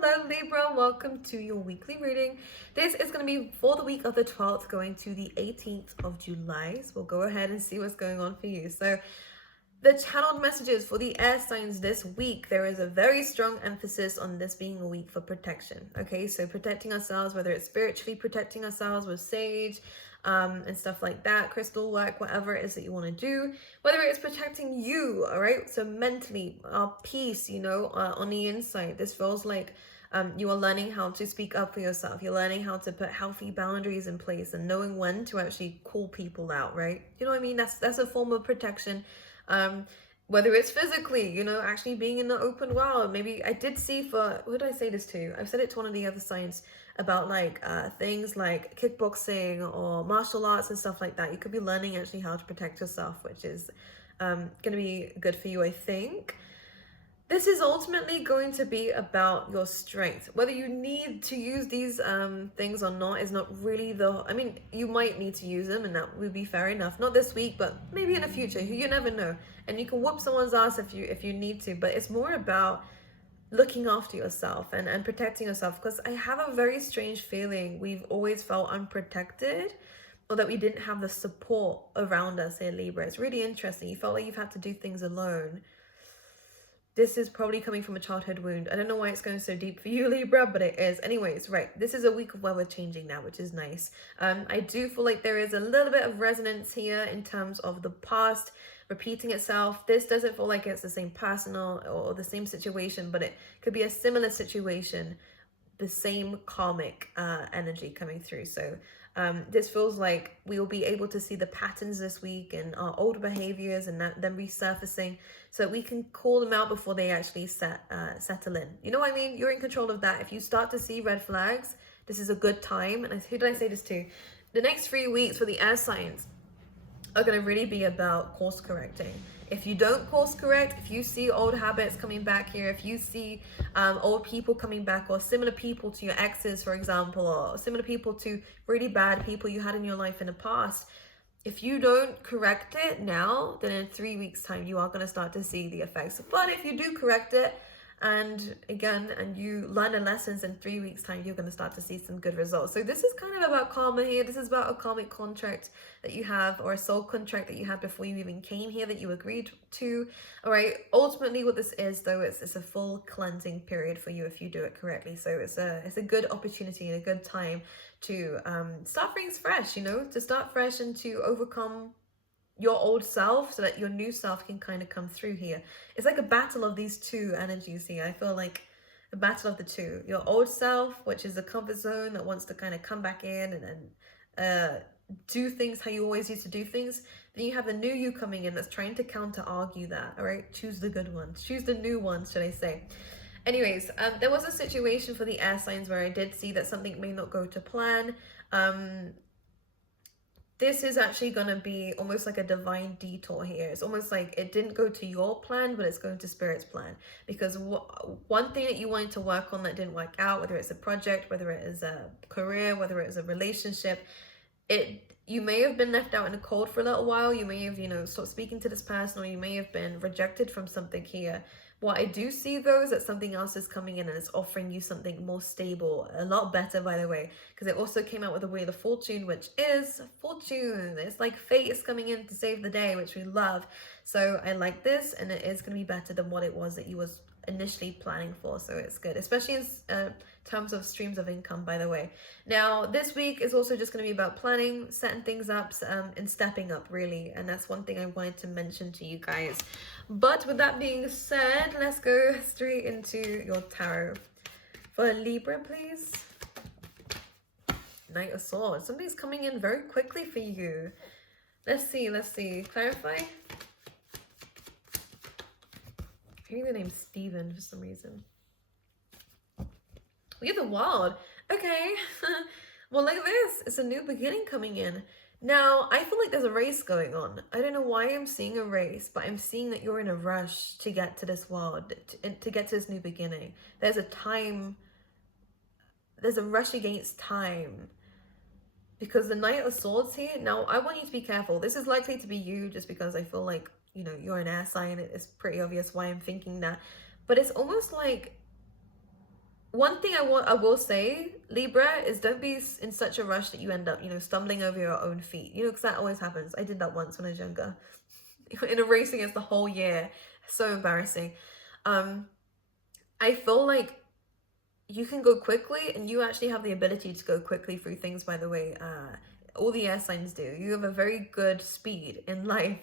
Hello Libra, welcome to your weekly reading. This is going to be for the week of the 12th going to the 18th of July. So we'll go ahead and see what's going on for you. So the channeled messages for the air signs this week, there is a very strong emphasis on this being a week for protection. Okay, so protecting ourselves, whether it's spiritually protecting ourselves with sage, and stuff like that, crystal work, whatever it is that you want to do, whether it's protecting you, all right, so mentally, our peace, on the inside. This feels like you are learning how to speak up for yourself. You're learning how to put healthy boundaries in place and knowing when to actually call people out, right? You know what I mean? That's a form of protection. Whether it's physically, actually being in the open world. Maybe I did see who did I say this to? I've said it to one of the other signs about things like kickboxing or martial arts and stuff like that. You could be learning actually how to protect yourself, which is going to be good for you, I think. This is ultimately going to be about your strength. Whether you need to use these things or not is not really you might need to use them, and that would be fair enough. Not this week, but maybe in the future. You never know. And you can whoop someone's ass if you need to, but it's more about looking after yourself and protecting yourself, because I have a very strange feeling we've always felt unprotected, or that we didn't have the support around us here, Libra. It's really interesting. You felt like you've had to do things alone. This is probably coming from a childhood wound. I don't know why it's going so deep for you, Libra, but it is. Anyways, right. This is a week of where we're changing now, which is nice. I do feel like there is a little bit of resonance here in terms of the past repeating itself. This doesn't feel like it's the same person or the same situation, but it could be a similar situation, the same karmic energy coming through. So this feels like we will be able to see the patterns this week and our old behaviors and them resurfacing, so that we can call them out before they actually settle in. You know what I mean? You're in control of that. If you start to see red flags, this is a good time. And who did I say this to? The next 3 weeks for the air signs are going to really be about course correcting. If you don't course correct, if you see old habits coming back here, if you see old people coming back, or similar people to your exes, for example, or similar people to really bad people you had in your life in the past, if you don't correct it now, then in 3 weeks time, you are going to start to see the effects. But if you do correct it, and you learn the lessons, in 3 weeks time, you're going to start to see some good results. So this is kind of about karma here. This is about a karmic contract that you have, or a soul contract that you had before you even came here, that you agreed to. All right. Ultimately, what this is, though, it's a full cleansing period for you if you do it correctly. So it's a good opportunity and a good time to start things fresh. To start fresh and to overcome your old self, so that your new self can kind of come through here. It's like a battle of these two energies here. I feel like a battle of the two. Your old self, which is a comfort zone that wants to kind of come back in and do things how you always used to do things. Then you have the new you coming in that's trying to counter argue that. All right, choose the good ones, choose the new ones, should I say. Anyways, there was a situation for the air signs where I did see that something may not go to plan. This is actually going to be almost like a divine detour here. It's almost like it didn't go to your plan, but it's going to Spirit's plan. Because one thing that you wanted to work on that didn't work out, whether it's a project, whether it is a career, whether it is a relationship, you may have been left out in the cold for a little while. You may have, stopped speaking to this person, or you may have been rejected from something here. What I do see, though, is that something else is coming in and it's offering you something more stable, a lot better, by the way, because it also came out with the Wheel of Fortune, which is fortune. It's like fate is coming in to save the day, which we love. So I like this, and it is going to be better than what it was that you was initially planning for. So it's good, especially in terms of streams of income, by the way. Now, this week is also just going to be about planning, setting things up, and stepping up, really. And that's one thing I wanted to mention to you guys. But with that being said, let's go straight into your tarot. For Libra, please. Knight of Swords. Something's coming in very quickly for you. Let's see. Clarify. I'm hearing the name Steven for some reason. We have the Wild. Okay. Well, look at this. It's a new beginning coming in. Now, I feel like there's a race going on. I don't know why I'm seeing a race, but I'm seeing that you're in a rush to get to this world, to get to this new beginning. There's a rush against time. Because the Knight of Swords here, now I want you to be careful. This is likely to be you, just because I feel like, you're an air sign. It's pretty obvious why I'm thinking that. But it's almost like one thing I will say, Libra, is don't be in such a rush that you end up, stumbling over your own feet. Because that always happens. I did that once when I was younger. In a race against the whole year. So embarrassing. I feel like you can go quickly, and you actually have the ability to go quickly through things, by the way. All the air signs do. You have a very good speed in life.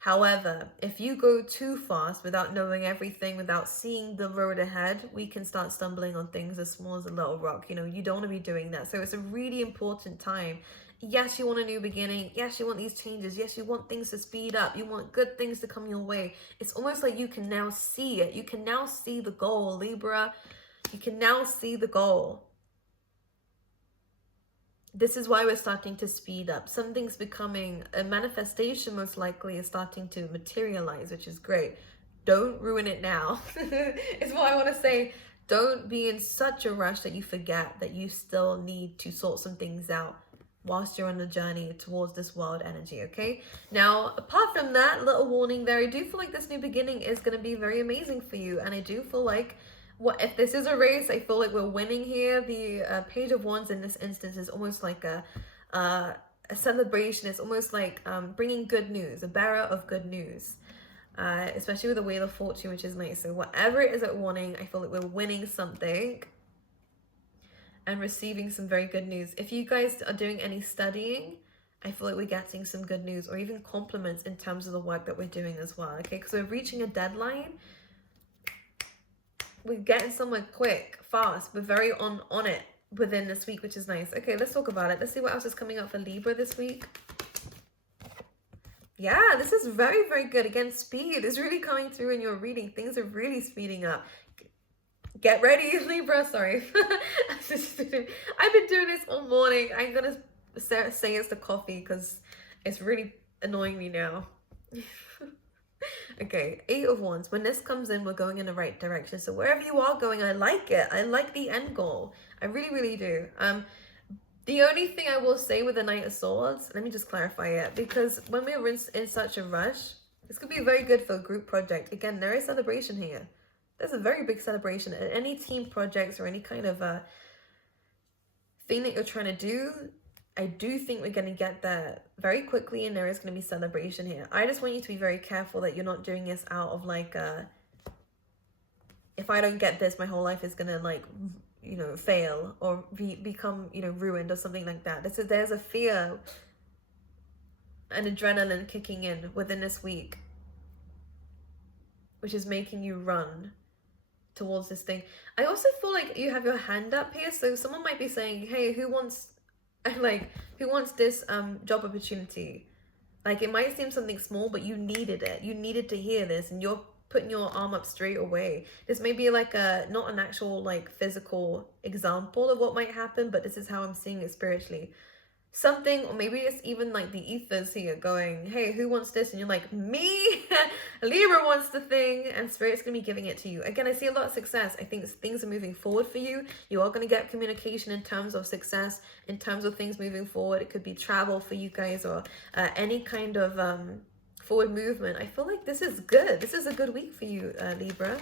However, if you go too fast without knowing everything, without seeing the road ahead, we can start stumbling on things as small as a little rock. You don't want to be doing that. So it's a really important time. Yes, you want a new beginning. Yes, you want these changes. Yes, you want things to speed up. You want good things to come your way. It's almost like you can now see it. You can now see the goal, Libra. You can now see the goal. This is why we're starting to speed up. Something's becoming a manifestation, most likely, is starting to materialize, which is great. Don't ruin it now. It's what I want to say. Don't be in such a rush that you forget that you still need to sort some things out whilst you're on the journey towards this world energy, okay? Now, apart from that, little warning there, I do feel like this new beginning is going to be very amazing for you, and I do feel like if this is a race, I feel like we're winning here. The Page of Wands in this instance is almost like a celebration. It's almost like bringing good news, a bearer of good news, especially with the Wheel of Fortune, which is nice. So whatever it is at warning, I feel like we're winning something and receiving some very good news. If you guys are doing any studying, I feel like we're getting some good news, or even compliments in terms of the work that we're doing as well, okay? Because we're reaching a deadline. We're getting somewhere quick, fast. We're very on it within this week, which is nice. Okay, let's talk about it. Let's see what else is coming up for Libra this week. Yeah, this is very, very good. Again, speed is really coming through in your reading. Things are really speeding up. Get ready, Libra. Sorry. I've been doing this all morning. I'm going to say it's the coffee because it's really annoying me now. Okay, 8 of Wands. When this comes in, we're going in the right direction. So wherever you are going, I like it. I like the end goal. I really, really do. The only thing I will say with the Knight of Swords, let me just clarify it, because when we're in such a rush, this could be very good for a group project. Again, there is celebration here. There's a very big celebration. Any team projects or any kind of thing that you're trying to do, I do think we're going to get there very quickly, and there is going to be celebration here. I just want you to be very careful that you're not doing this out of like, if I don't get this, my whole life is going to like, fail or become, ruined or something like that. There's a fear and adrenaline kicking in within this week, which is making you run towards this thing. I also feel like you have your hand up here, so someone might be saying, hey, who wants this job opportunity? Like, it might seem something small, but you needed it. You needed to hear this, and you're putting your arm up straight away. This may be like not an actual like physical example of what might happen, but this is how I'm seeing it spiritually. Something, or maybe it's even like the ethers here going, hey, who wants this? And you're like, me. Libra wants the thing, and Spirit's gonna be giving it to you. Again, I see a lot of success. I think things are moving forward for you. You are going to get communication in terms of success, in terms of things moving forward. It could be travel for you guys, or any kind of forward movement. I feel like this is good. This is a good week for you, Libra.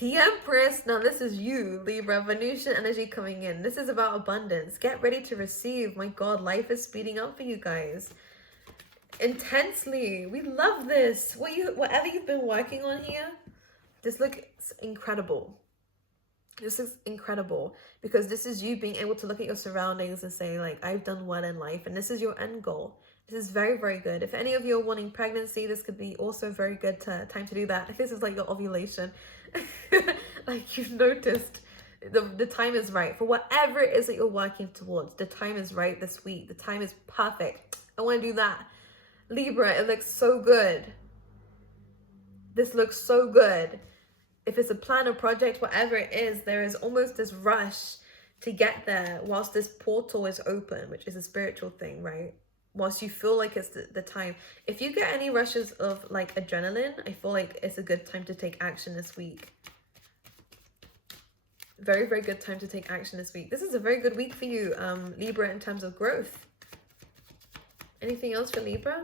The Empress, now this is you, Libra, Venusian energy coming in. This is about abundance. Get ready to receive. My God, life is speeding up for you guys. Intensely. We love this. Whatever you've been working on here, this looks incredible. This is incredible, because this is you being able to look at your surroundings and say, like, I've done well in life, and this is your end goal. This is very, very good. If any of you are wanting pregnancy, this could be also very good time to do that. If this is like your ovulation, like you've noticed, the time is right. For whatever it is that you're working towards, the time is right this week. The time is perfect. I want to do that. Libra, it looks so good. This looks so good. If it's a plan or project, whatever it is, there is almost this rush to get there whilst this portal is open, which is a spiritual thing, right? Whilst you feel like it's the time. If you get any rushes of like adrenaline, I feel like it's a good time to take action this week. Very, very good time to take action this week. This is a very good week for you, Libra, in terms of growth. Anything else for Libra?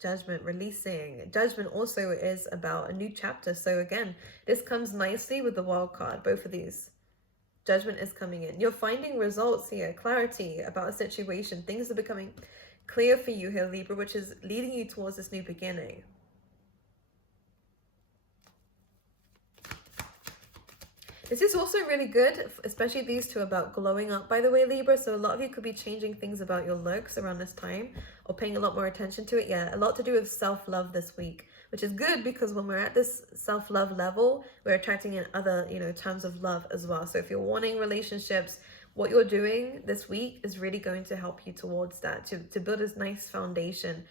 Judgment, releasing. Judgment also is about a new chapter. So again, this comes nicely with the wild card, both of these. Judgment is coming in. You're finding results here, clarity about a situation. Things are becoming clear for you here, Libra, which is leading you towards this new beginning. This is also really good, especially these two about glowing up, by the way, Libra. So a lot of you could be changing things about your looks around this time or paying a lot more attention to it. Yeah, a lot to do with self-love this week, which is good because when we're at this self-love level, we're attracting in other, terms of love as well. So if you're wanting relationships, what you're doing this week is really going to help you towards that, to build this nice foundation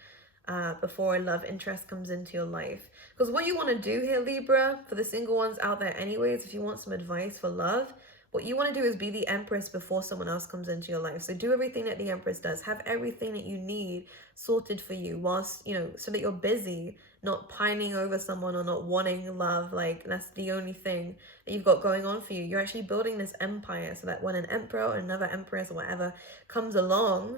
before a love interest comes into your life. Because what you want to do here, Libra, for the single ones out there anyways, if you want some advice for love, what you want to do is be the Empress before someone else comes into your life. So do everything that the Empress does. Have everything that you need sorted for you whilst, so that you're busy, not pining over someone or not wanting love. Like, that's the only thing that you've got going on for you. You're actually building this empire so that when an emperor or another empress or whatever comes along,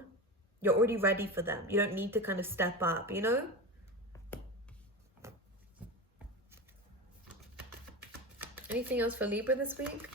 you're already ready for them. You don't need to kind of step up, Anything else for Libra this week?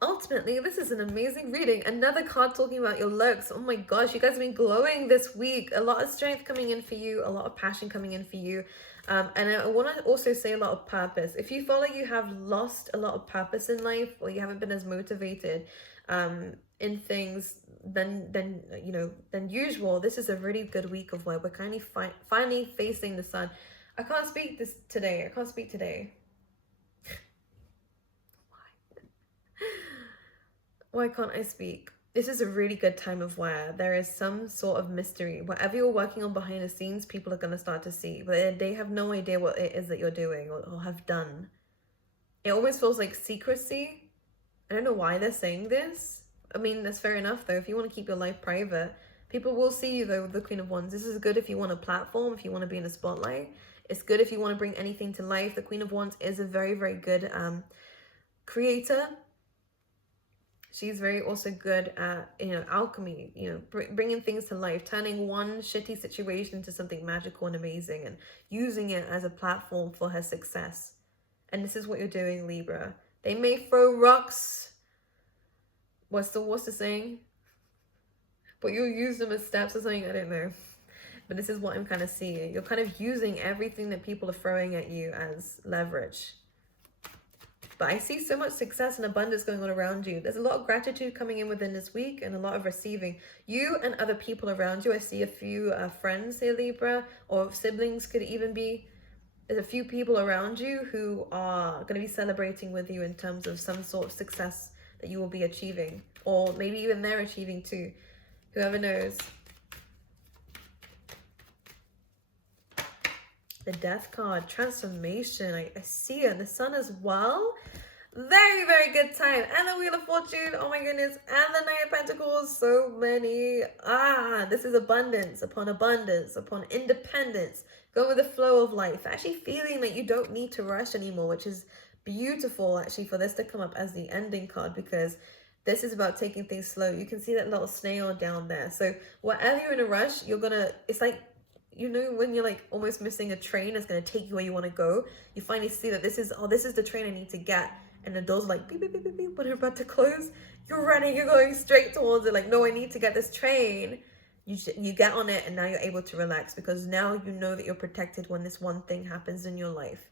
Ultimately, this is an amazing reading. Another card talking about your looks. Oh my gosh, you guys have been glowing this week. A lot of strength coming in for you, a lot of passion coming in for you. And I want to also say a lot of purpose. If you feel like you have lost a lot of purpose in life, or you haven't been as motivated in things than usual, this is a really good week of where we're kind of finally facing the sun. I can't speak today. Why can't I speak? This is a really good time of where there is some sort of mystery. Whatever you're working on behind the scenes, people are going to start to see, but they have no idea what it is that you're doing or have done. It almost feels like secrecy. I don't know why they're saying this. I mean, that's fair enough though. If you want to keep your life private, people will see you though with the Queen of Wands. This is good if you want a platform, if you want to be in the spotlight. It's good if you want to bring anything to life. The Queen of Wands is a very, very good creator. She's very also good at, alchemy, bringing things to life, turning one shitty situation into something magical and amazing and using it as a platform for her success. And this is what you're doing, Libra. They may throw rocks. What's the saying? But you'll use them as steps or something. I don't know. But this is what I'm kind of seeing. You're kind of using everything that people are throwing at you as leverage. But I see so much success and abundance going on around you. There's a lot of gratitude coming in within this week and a lot of receiving. You and other people around you. I see a few friends here, Libra, or siblings could even be. There's a few people around you who are going to be celebrating with you in terms of some sort of success that you will be achieving. Or maybe even they're achieving too. Whoever knows. The Death card, transformation. I see it. The Sun as well. Very, very good time. And the Wheel of Fortune. Oh my goodness. And the Knight of Pentacles. So many. This is abundance upon independence. Go with the flow of life. Actually feeling that you don't need to rush anymore, which is beautiful actually for this to come up as the ending card, because this is about taking things slow. You can see that little snail down there. So whatever you're in a rush, it's like, when you're like almost missing a train that's going to take you where you want to go, you finally see that this is the train I need to get. And the doors like beep, beep, beep, beep, beep, when they're about to close, you're running, you're going straight towards it. Like, no, I need to get this train. You get on it and now you're able to relax because now you know that you're protected when this one thing happens in your life.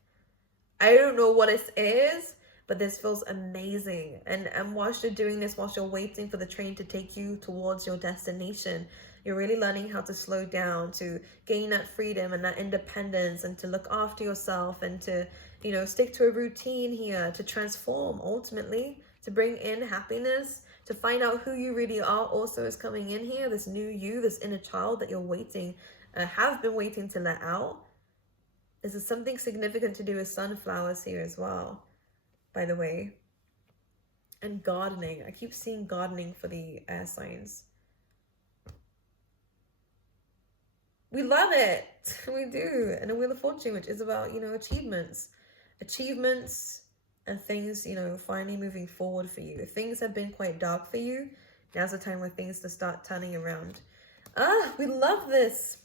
I don't know what it is, but this feels amazing. And whilst you're doing this, whilst you're waiting for the train to take you towards your destination, you're really learning how to slow down, to gain that freedom and that independence, and to look after yourself, and to, stick to a routine here, to transform ultimately, to bring in happiness, to find out who you really are also is coming in here. This new you, this inner child that you're have been waiting to let out. This is something significant to do with sunflowers here as well, by the way. And gardening. I keep seeing gardening for the air signs. We love it. We do. And a Wheel of Fortune, which is about, achievements and things, finally moving forward for you. If things have been quite dark for you, now's the time where things to start turning around. We love this.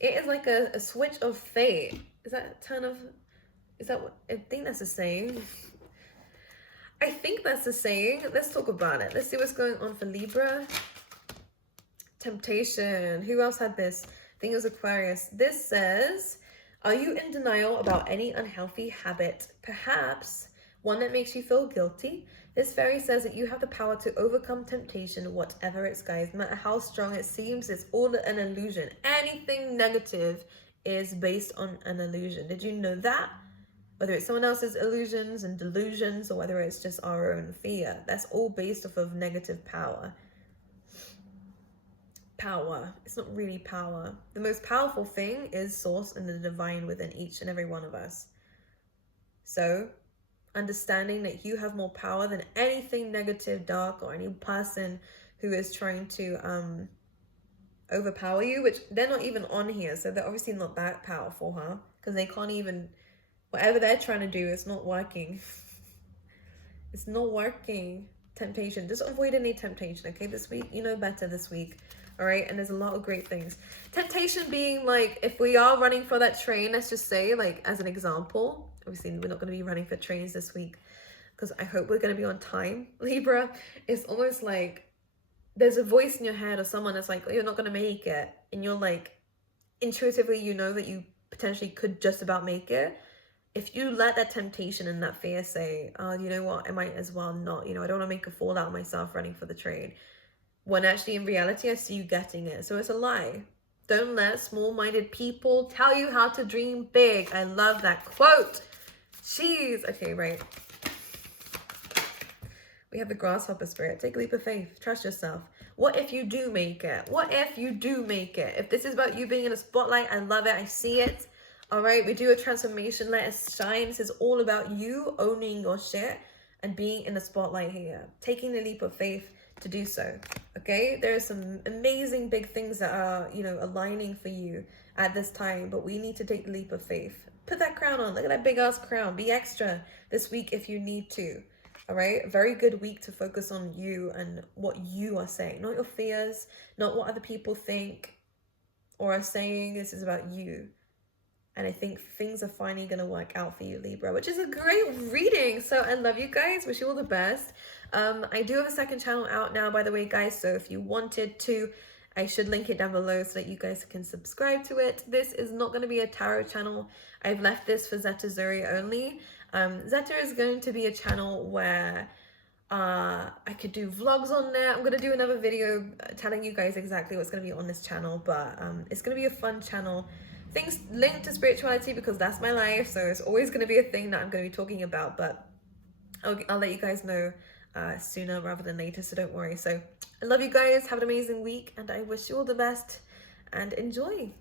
It is like a switch of fate. Is that turn of... Is that what... I think that's the saying. I think that's the saying. Let's talk about it. Let's see what's going on for Libra. Temptation. Who else had this? I think it was Aquarius. This says, are you in denial about any unhealthy habit? Perhaps one that makes you feel guilty? This fairy says that you have the power to overcome temptation, whatever it's, guys. No matter how strong it seems, it's all an illusion. Anything negative is based on an illusion. Did you know that? Whether it's someone else's illusions and delusions, or whether it's just our own fear, that's all based off of negative power. Power. It's not really power. The most powerful thing is source and the divine within each and every one of us. So, understanding that you have more power than anything negative, dark, or any person who is trying to overpower you, which they're not even on here, so they're obviously not that powerful, huh? Because they can't even... Whatever they're trying to do, it's not working. It's not working. Temptation. Just avoid any temptation, okay? This week, you know better this week. All right? And there's a lot of great things. Temptation being like, if we are running for that train, let's just say, like, as an example. Obviously, we're not going to be running for trains this week because I hope we're going to be on time. Libra, it's almost like there's a voice in your head or someone that's like, oh, you're not going to make it. And you're like, intuitively, you know that you potentially could just about make it. If you let that temptation and that fear say, oh, you know what, I might as well not, you know, I don't want to make a fool out of myself running for the train. When actually in reality, I see you getting it. So it's a lie. Don't let small-minded people tell you how to dream big. I love that quote. Jeez. Okay, right. We have the grasshopper spirit. Take a leap of faith. Trust yourself. What if you do make it? What if you do make it? If this is about you being in a spotlight, I love it. I see it. All right, we do a transformation, let us shine. This is all about you owning your shit and being in the spotlight here. Taking the leap of faith to do so, okay? There are some amazing big things that are, you know, aligning for you at this time, but we need to take the leap of faith. Put that crown on. Look at that big ass crown. Be extra this week if you need to, all right? A very good week to focus on you and what you are saying, not your fears, not what other people think or are saying. This is about you. And I think things are finally going to work out for you, Libra, which is a great reading. So I love you guys. Wish you all the best. I do have a second channel out now, by the way, guys. So if you wanted to, I should link it down below so that you guys can subscribe to it. This is not going to be a tarot channel. I've left this for Zeta Zuri only. Zeta is going to be a channel where I could do vlogs on there. I'm going to do another video telling you guys exactly what's going to be on this channel. But it's going to be a fun channel. Things linked to spirituality because that's my life, so it's always going to be a thing that I'm going to be talking about, but I'll let you guys know sooner rather than later, so don't worry. So I love you guys, have an amazing week, and I wish you all the best and enjoy.